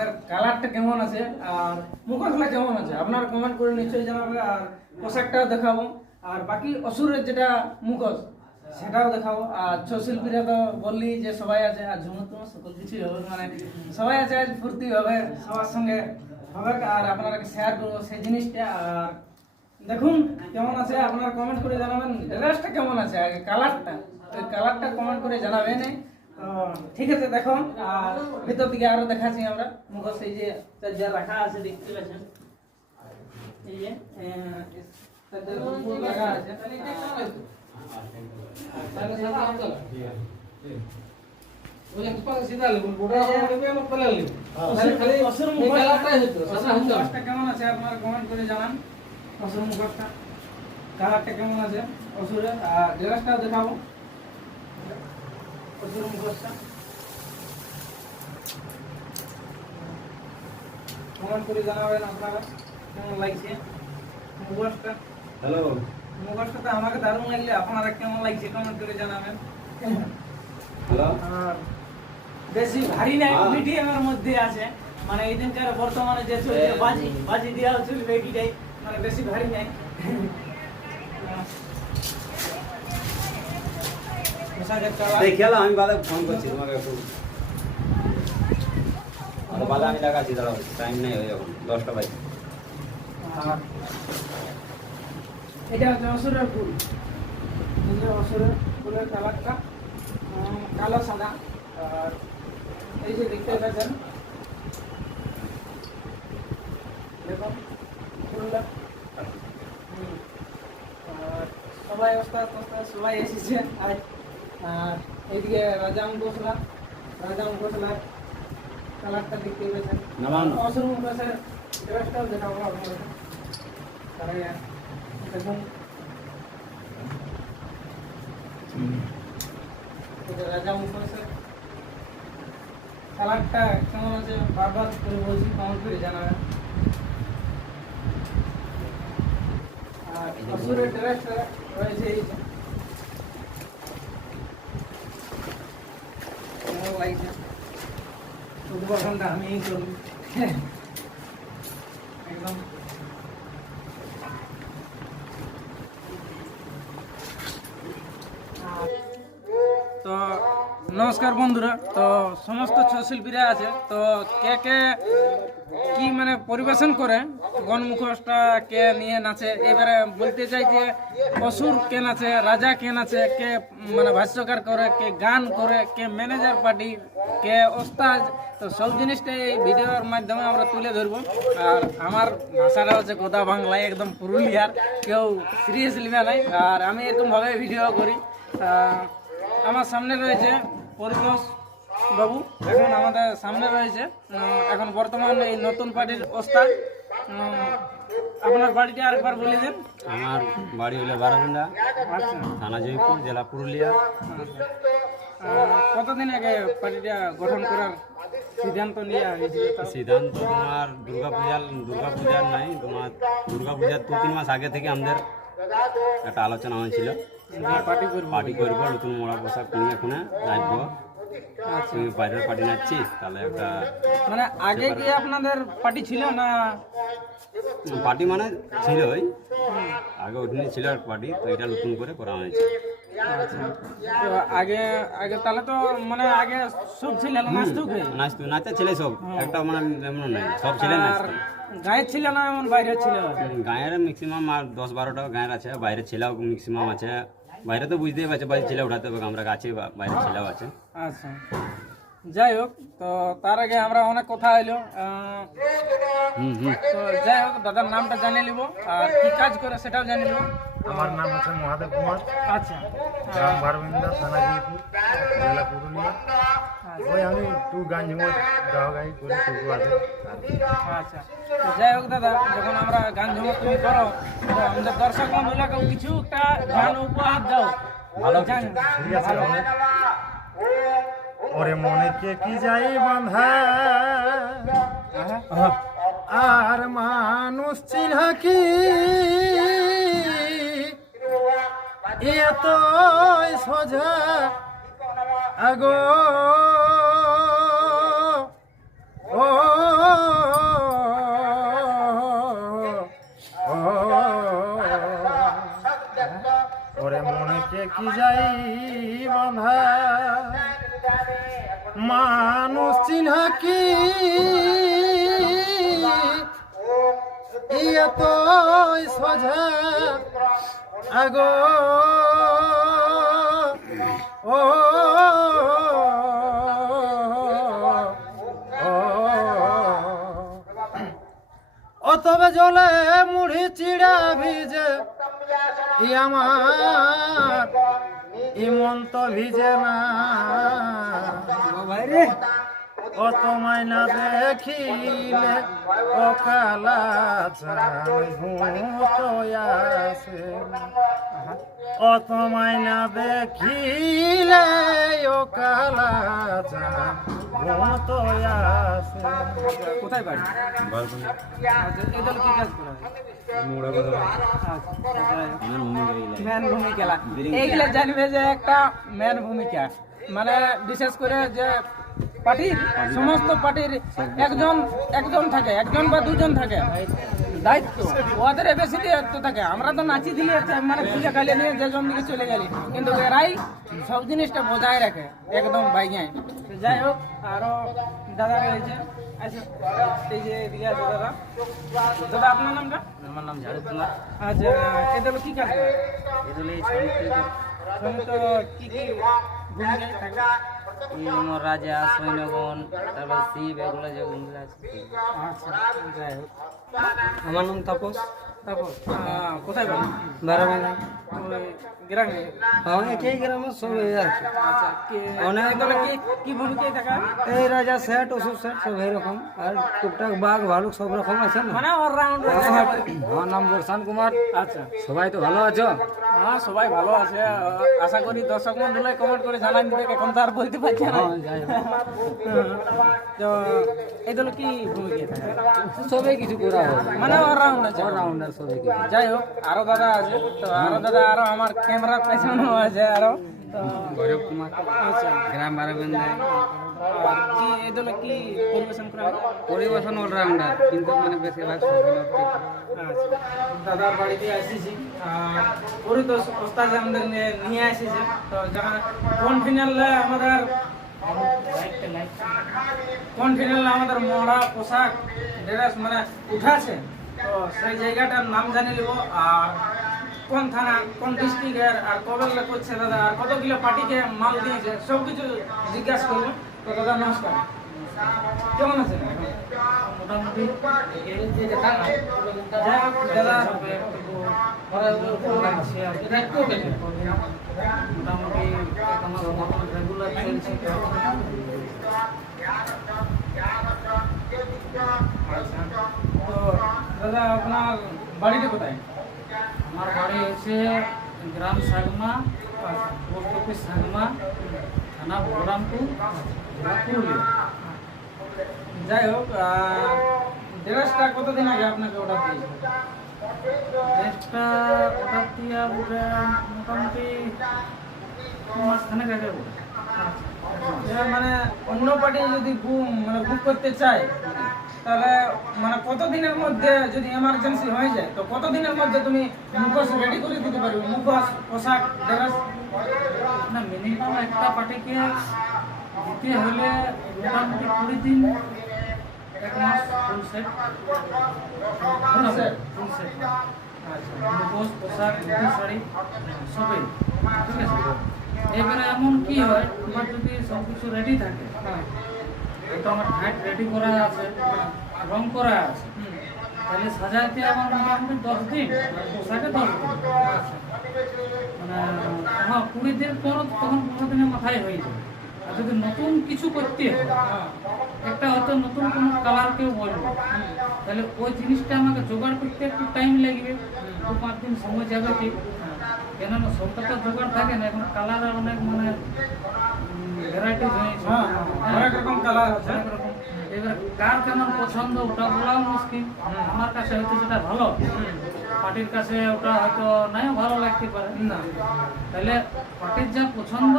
আপনাদের কালারটা কেমন আছে আর মুখোশটা কেমন আছে? আপনারা কমেন্ট করে নিশ্চয়ই জানাবে আর পোশাকটাও দেখাবো। আর বাকি অসুরের যেটা মুখোশ, সেটাও দেখাবো। আর ছৌ শিল্পীরা তো বললি যে সবাই আছে, আর ঝুমুর তোমার সকল কিছুই হবে। মানে সবাই আছে, আজ ফুর্তি হবে, সবার সঙ্গে হবে। আর আপনারা শেয়ার করব সেই জিনিসটা। আর দেখুন কেমন আছে, আপনারা কমেন্ট করে জানাবেন। ড্রেসটা কেমন আছে? আগে কালারটা কালারটা কমেন্ট করে জানাবেন ঠিক আছে দেখো আর ভিতর দিকে আরও দেখাচ্ছি আমরা। মুখোশ এই যে যা রাখা আছে দেখতে পাচ্ছেন? এই যে রাখা আছে। কেমন আছে আপনারা? কমেন্ট করে জানান। অসুর মুখোশটা কালারটা কেমন আছে? অসুরের আর ড্রেসটাও দেখাবো। মুখোশটা। কমেন্ট করে জানাবেন আপনারা কেমন লাগছে? মুখোশটা? হ্যালো। মুখোশটা তো আমাকে দারুণ লাগলে আপনারা কেমন লাগছে কমেন্ট করে জানাবেন। হ্যালো। বেশি ভারী নাই হ্যাঁ। মিডিয়ামের মধ্যে আছে। মানে এই দিনকার বর্তমানে যে চলছে হ্যাঁ। বাজি বাজি দেওয়া চলবে কিটাই মানে বেশি ভারী নাই। পোশাকের কালার এই খেলা, আমি বাদে ফোন করছি, তোমাকে একটু। বাদে আমি লাগাচ্ছি দাঁড়াও টাইম নেই হয়ে এখন দশটা আর এটা হচ্ছে অসুরের ফুল। অসুরের ফুলের কালারটা কালো, সাদা। আর এই যে দেখতে পাচ্ছেন দেখুন ফুলটা। সবাই ওস্তাদ সবাই এসেছে। আজ আর এইদিকে রাজা মুখোশলা রাজা মুখোশলার কালারটা দেখতে পেয়েছেন। নামান। অসুর মুখোশের ড্রেসটাও দেখাবো আপনাদের। তাহলে দেখুন। এটা রাজা মুখোশের কালারটা কেমন আছে? বারবার করে বলছি কমেন্ট করে জানাবেন। আর অসুরের ড্রেসটা রয়েছে এই যে। কেমন লাগছে উদ্বোধনটা আমিই হ্যাঁ। একদম তো নমস্কার বন্ধুরা, তো সমস্ত ছৌ শিল্পীরা আছে, তো কে কে কি মানে পরিবেশন করে গণ মুখোশটা কে নিয়ে নাচে, এবারে বলতে চাই যে অসুর কে নাচে, রাজা কে নাচে, কে মানে ভাষ্যকার করে, কে গান করে, কে ম্যানেজার পার্টি, কে ওস্তাজ তো সব জিনিসটা এই ভিডিওর মাধ্যমে আমরা তুলে ধরবো। আর আমার ভাষাটা হচ্ছে গোদা বাংলায় একদম পুরুলিয়ার, কেউ সিরিয়াস নিবে নাই। আর আমি এরকমভাবে ভিডিও করি। আমার সামনে রয়েছে পরিতোষ বাবু এখন আমাদের সামনে রয়েছে এখন বর্তমান এই নতুন পার্টির ওস্তাদ। আপনার বাড়িটা আরেকবার বলে দেন। আমার বাড়ি হলো বারামুন্ডা আচ্ছা। থানা জয়পুর জেলা পুরুলিয়া। কতদিন আগে পার্টিটা গঠন করার সিদ্ধান্ত নেওয়া হয়েছিল সিদ্ধান্ত তোমার দুর্গা পূজার দুর্গা পূজার নাই তোমার দুর্গা পূজার দু তিন মাস আগে থেকে আমাদের একটা আলোচনা হয়েছিল। পার্টি করব। নতুন মোড়া পোশাক কিনে এখানে তুমি বাইরের পার্টি নাচছিস তাহলে একটা মানে আগে কি আপনাদের পার্টি ছিল না? পার্টি মানে ছিলই আগে ওখানে ছিল পার্টি তো এটা নতুন করে করা হয়েছে। আচ্ছা। আগে আগে তাহলে তো মানে আগে সব ছিল নাচতো নাচতো নাচতে ছেলে সব। একটা মানে এমন নাই সব ছেলে নাচতো। গায়ের ছিল না এমন বাইরের ছিল? গায়ের ম্যাক্সিমাম আর দশ বারোটা গায়ের আছে বাইরে ছেলেও ম্যাক্সিমাম আছে। বাইরে তো বুঝতেই পারছে বাইরে ছেলে উঠাতে হবে আমরা কাছে বাইরে ছেলেও আছে। আচ্ছা। যাই হোক তো তার আগে আমরা অনেক কথা হইল হুম হুম। তো যাই হোক দাদার নামটা জানিয়ে নিব আর কি কাজ করে সেটাও জানিয়ে নিব। আমার নাম হচ্ছে মহাদেব কুমার। আচ্ছা। গ্রাম ভারবিন্দা থানা জেলা পুরুলিয়া। ওই আমি টু গান ঝুমর গাও গাই করি টুকু আছে আচ্ছা যাই হোক দাদা যখন আমরা গান তুমি করো। আমাদের দর্শক বন্ধুলাকে কিছু একটা গান উপহার দাও। ভালো গান ঠিক আছে হবে ওরে মনেকে কি যাই বাঁধা। আর মানুষ চিনা কি? এত সোজা আগো। ও ওরে মনেকে কি যাই বাঁধা? মানুষ চিহ্না কি? ইয়ে এত সজা। আগো। ও ও তবে জলে মুড়ি চিড়া ভিজে। ই আমার ইমন্ত ভিজে না। ও তোমায় না দেখিলে ও কালা ও তোমায় না দেখিলে ও কালা কোথায় বাড়ি? আচ্ছা এই দলে কি কাজ করা হয়? ম্যান ভূমিকা এইগুলা জানবে যে একটা ম্যান ভূমিকা। মানে বিশেষ করে যে পার্টির সমস্ত পার্টির একজন একজন থাকে একজন বা দুজন থাকে। দায়িত্ব ওদের বেশি দায়িত্ব থাকে। আমরা তো নাচি দিলে মানে কালিয়ে নিয়ে যে জন দিকে চলে গেলি। কিন্তু এরাই সব জিনিসটা বজায় রাখে একদম বাইগায়। যাই হোক আরও দাদা রয়েছে। আচ্ছা এই যে এদিকে আছে দাদা দাদা আপনার নামটা? আমার নাম ঝাড়ু কুমার। আচ্ছা কি কাজ কি রাজা সৈন্যগণ তারপর শিব এগুলো যেগুলো আছে। আচ্ছা আমার নাম তাপস। তাপস কোথায় ওই গ্রামে? হ্যাঁ একই গ্রামের সব এই আর কি। আচ্ছা কি? অনেক কি কি ভূমিকায় থাকা এই রাজা সেট ওসব সেট সব আর টুকটাক বাঘ ভালুক সব রকম আছে না? মানে অলরাউন্ড আমার আমার নাম বর্ষান কুমার। আচ্ছা। সবাই তো ভালো আছো? হ্যাঁ সবাই ভালো আছে। আশা করি দর্শক মন্ডলে কমেন্ট করে জানান দিবে এখন তো আর বলতে পারছি না। হ্যাঁ, যাই হোক। তো এগুলো কি ভূমিকায় থাকে সবাই কিছু করা মানে অলরাউন্ড আছে অলরাউন্ডার সবাই কিছু। যাই হোক আরও দাদা আছে। তো আরও দাদা আরও আমার ক্যামেরার পেছনেও আছে আরও গৌরব কুমার গ্রাম আর কি এগুলো কি পরিবেশন করা পরিবেশন অলরাউন্ডার কিন্তু মানে বেশিরভাগ আচ্ছা। দাদার বাড়িতে এসেছি পুরী তো ওস্তাদ আমাদের নিয়ে- এসেছে তো যখন কোন ফিনালে আমাদের কোন ফিনালে আমাদের মহড়া পোশাক ড্রেস মানে উঠাছে তো সেই জায়গাটার নাম জানি নেব আর কোন থানা কোন ডিস্ট্রিক্টের আর কবে করছে দাদা আর কত কিলো পার্টিকে মাল দিয়েছে সব কিছু জিজ্ঞাসা করব তো দাদা নমস্কার। কেমন আছেন? মোটামুটি দাদা। মোটামুটি আমার রেগুলার চলছে। তো দাদা আপনার বাড়িটা কোথায়? আমার বাড়ি হচ্ছে গ্রাম সাগমা পোস্ট অফিস সাগমা থানা বহরামপুর জেলা পুরুলিয়া যাই হোক ড্রেসটা কতদিন আগে আপনাকে অর্ডার দিয়েছে? ড্রেসটা অর্ডার দিয়া বলে মোটামুটি মাসখানেক আগে মানে অন্য পার্টি যদি মানে বুক করতে চায় তাহলে মানে কতদিনের মধ্যে যদি এমার্জেন্সি হয়ে যায় তো কতদিনের মধ্যে তুমি মুখোশ রেডি করে দিতে পারবে? মুখোশ পোশাক ড্রেস না মিনিমাম একটা পার্টিকে দিতে হলে মোটামুটি কুড়ি দিন এক মাস full set Full set? Full set আচ্ছা মুখোশ পোশাক শাড়ি সবই। ঠিক আছে? এবারে এমন কি হয় তোমার যদি সব কিছু রেডি থাকে আমার রেডি করা আছে, রং করা আছে। তাহলে সাজাতে আমার দশ দিন দিন মানে হ্যাঁ কুড়ি দিন পর তখন পনেরো দিনের মাথায় হয়ে যাবে যদি নতুন কিছু করতে হয় একটা হয়তো নতুন কোনো কালার কেউ বলব তাহলে ওই জিনিসটা আমাকে জোগাড় করতে একটু টাইম লাগবে। দু পাঁচ দিন সময় যাবে কি কেননা সবটা তো জোগাড় থাকে না এখন কালার অনেক মানে ভ্যারাইটিস হয়েছে হ্যাঁ, অনেক রকম কালার আছে। অনেক রকম। এবার কার কেমন পছন্দ ওটা বলাও মুশকিল। আমার কাছে হয়তো সেটা ভালো। পার্টির কাছে ওটা হয়তো নাই ভালো লাগতে পারে। না। তাহলে পার্টির যা পছন্দ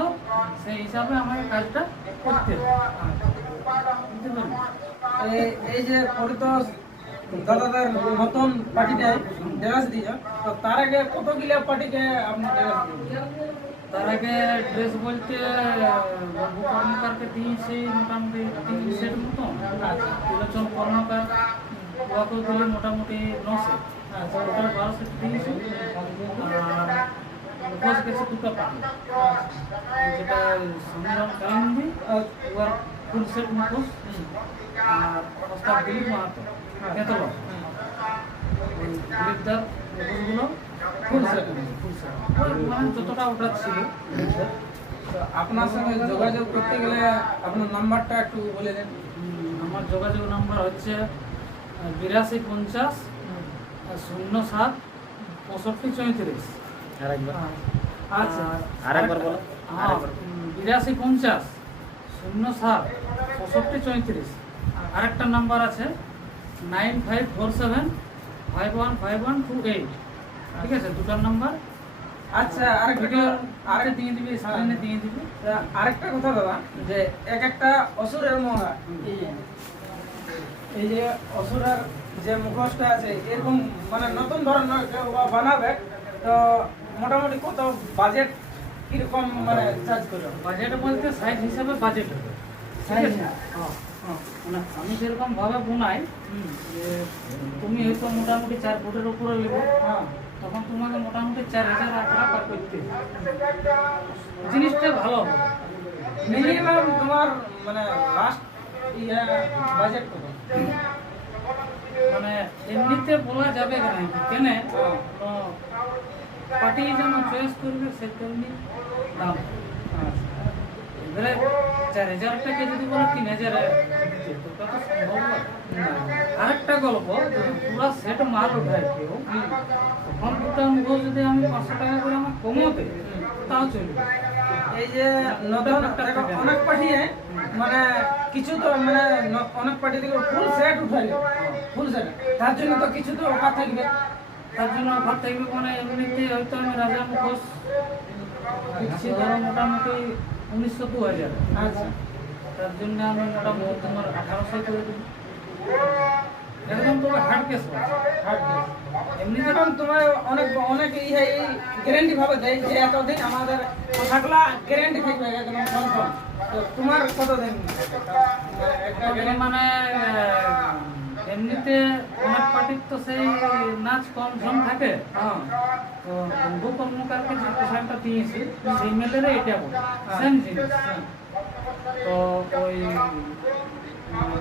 সেই হিসাবে আমাকে কাজটা করতে? এই- যে পরিতোষ দাদাদের নতুন পার্টিতে ড্রেস দিয়েছে তো তার আগে কত কিলো পার্টিকে আপনি ড্রেস তার আগে ড্রেস বলতে বাবু কর্মকারকে দিয়েছি মোটামুটি তিন সেট মতো। ত্রিলোচন কর্মকার ওয়াকেও দিলে মোটামুটি ন সেট। টোটাল বারো সেট দিয়েছি। আর মুখোশ গেছে দুটো পাখি। যেটা সমীরণ কালান্দি ওয়ার ফুল সেট মুখোশ। আর প্রস্তাব দিলীপ মাহাতো। মুখোশগুলো ফুল সেট। Full set. মানে যতটা ওটা ছিল। আপনার সঙ্গে যোগাযোগ করতে গেলে আপনার নাম্বারটা একটু বলে দেন। আমার যোগাযোগ নাম্বার হচ্ছে বিরাশি পঞ্চাশ শূন্য সাত পঁয়ষট্টি চৌত্রিশ। আচ্ছা। আরেকবার বলো। হ্যাঁ বিরাশি পঞ্চাশ শূন্য সাত পঁয়ষট্টি চৌত্রিশ। আরেকটা নাম্বার আছে nine five four seven five one five one two eight. ঠিক আছে দুটার নাম্বার। আচ্ছা আরেকটা ভিডিও আরেক দিয়ে দিবি স্ক্রিনে দিয়ে দিবি। তা আরেকটা কথা দাদা যে এক একটা অসুরের মহা এই যে- এই যে অসুরের যে মুখোশটা আছে এরকম মানে নতুন ধরনের বানাবে তো মোটামুটি কত বাজেট কীরকম মানে চার্জ করবে? বাজেট বলতে সাইজ হিসাবে বাজেট আছে? হ্যাঁ। হ্যাঁ, মানে আমি যেরকম ভাবে বোনাই তুমি হয়তো মোটামুটি চার ফুটের উপরে নেব হ্যাঁ। তখন তোমাকে মোটামুটি চার হাজার আট টাকা পার করতে জিনিসটা ভালো মিনিমাম তোমার মানে লাস্ট ইয়ে বাজেট কত? মানে এমনিতে বলা যাবে না কেন? পার্টি যেন চয়েস করবে সে তেমনি দাম। এবারে চার হাজার টাকা যদি বলে তিন হাজার। আরেকটা গল্প যদি পুরো সেট মাল উঠায় কেউ তখন দুটো মুখো যদি আমি পাঁচশো টাকা করে আমার কমাতে তাও চলবে। এই যে নতুন অনেক পাঠিয়ে মানে কিছু তো মানে অনেক পার্টি থেকে ফুল সেট উঠাইলে। সেট তার জন্য তো কিছু তো অফার থাকবে। তার জন্য অফার থাকবে মানে এমনিতে হয়তো আমি রাজা মুখোশ দিচ্ছি ধরো মোটামুটি উনিশশো দু হাজার। আচ্ছা। তার জন্য আমি মোটামুটি তোমার আঠারোশো করে দেবো। একদম তোমার হার্ড কেস হার্ড ডিস্ক। এমনিতে এখন তোমার অনেক অনেক এই গ্যারেন্টি ভাবে দেয় যে এতদিন আমাদের থাকলা গ্যারেন্টি থাকবে একদম কনফার্ম তো তোমার কতদিন একটা মানে এমনিতে অনেক পার্টির তো সেই নাচ কম ঝম থাকে। হ্যাঁ। তো বন্ধু কর্মকারকে যে পোশাকটা দিয়েছি সেই মেলের এটা বলে। সেম জিনিস। তো ওই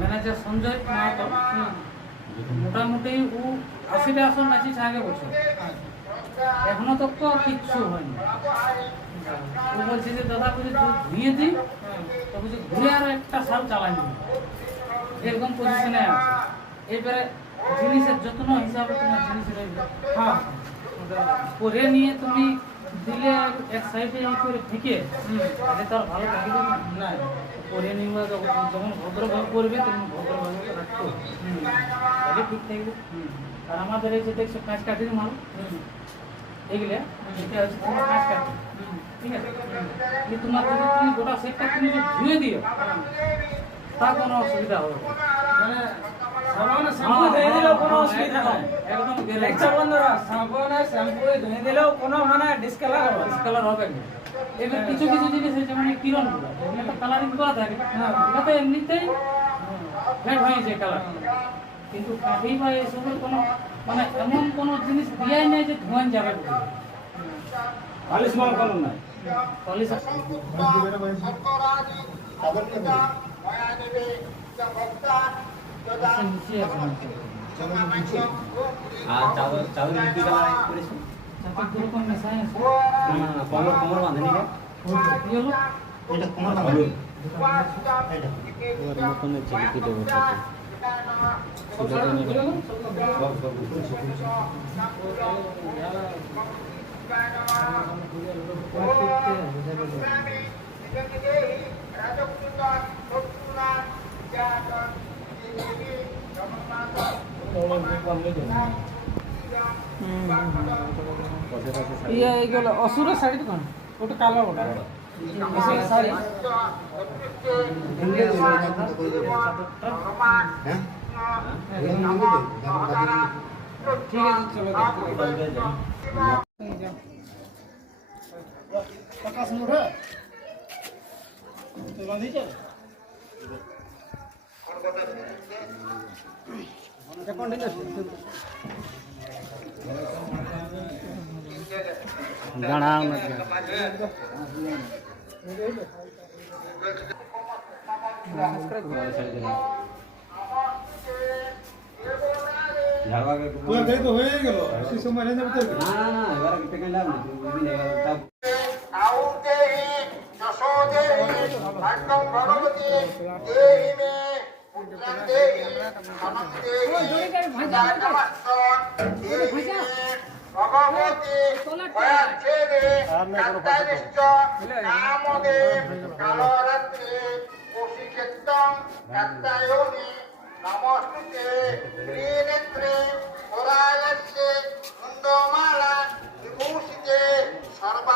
ম্যানেজার সঞ্জয় মাহাতো মোটামুটি ও আশিটা আসন নাচিছে আগে বছর। এখনও তো কিচ্ছু হয়নি। ও বলছে যে দাদা বলছে ধুয়ে দিই তো বলছে ঘুরে আর একটা সাল চালাই এরকম পজিশনে আছে। এবারে জিনিসের যত্ন হিসাবে তোমার জিনিস রইবে হ্যাঁ করে নিয়ে তুমি দিলে এক সাইডে ই করে ঢেকে তাহলে তো আর ভালো থাকবে না। করে নিবা যখন ভদ্রভাবে করবে, তখন ভদ্রভাবে রাখতে। তাহলে ঠিক থাকবে। আর আমাদের এই যে দেখছ কাঁচ কাঠির মাল এগুলো, এটা হচ্ছে তোমার কাঁচ কাঠি। ঠিক আছে? এই তোমার তুমি গোটা সেটটা তুমি ধুয়ে দিও, তা কোনো অসুবিধা হবে মানে শ্যাম্পু ধুয়ে দিলেও কোনো হ্যাঁ, অসুবিধা নাই। দেখছ বন্ধুরা সাবানে শ্যাম্পু ধুয়ে দিলেও কোনো মানে ডিসকালার হবে না। কালার হবে না। এবার কিছু কিছু জিনিস আছে মানে কিরণগুলো এগুলো তো কালারিং করা থাকে। এটা তো এমনিতেই ফেড হয়ে যায় কালার কিন্তু কাঠি বা এসবের কোনো মানে এমন কোনো জিনিস দিয়াই নেই যে ধোঁয়ান যাবে পালিশ মাল পলিশ নিচে আছে নিচে। আর চাদর চাদর বিক্রি কালার করেছি চারটে দুরকম মেশাই আছে না না কমর কমর বাঁধে নি কি হলো হলুদ সব সব ইয়ে এইগুলো অসুরের শাড়ি দোকান ওটা কালো ওটা অসুরের শাড়ি ঠিক আছে চলো দেখতে চাদর যাও। তোর গাড়ি তো হয়ে গেল সেই সময় এনে যাবে না না না এবার একটা কেন লাভ নেই দুদিন এবার তাও আউদেহি যশোদেহি ভাগ্যং ভগবতী দেহি মে পুত্রং নমস্তে ত্রিনেত্রে ওরায়ত্রে কুন্দমালা বিভূষিতে সর্বা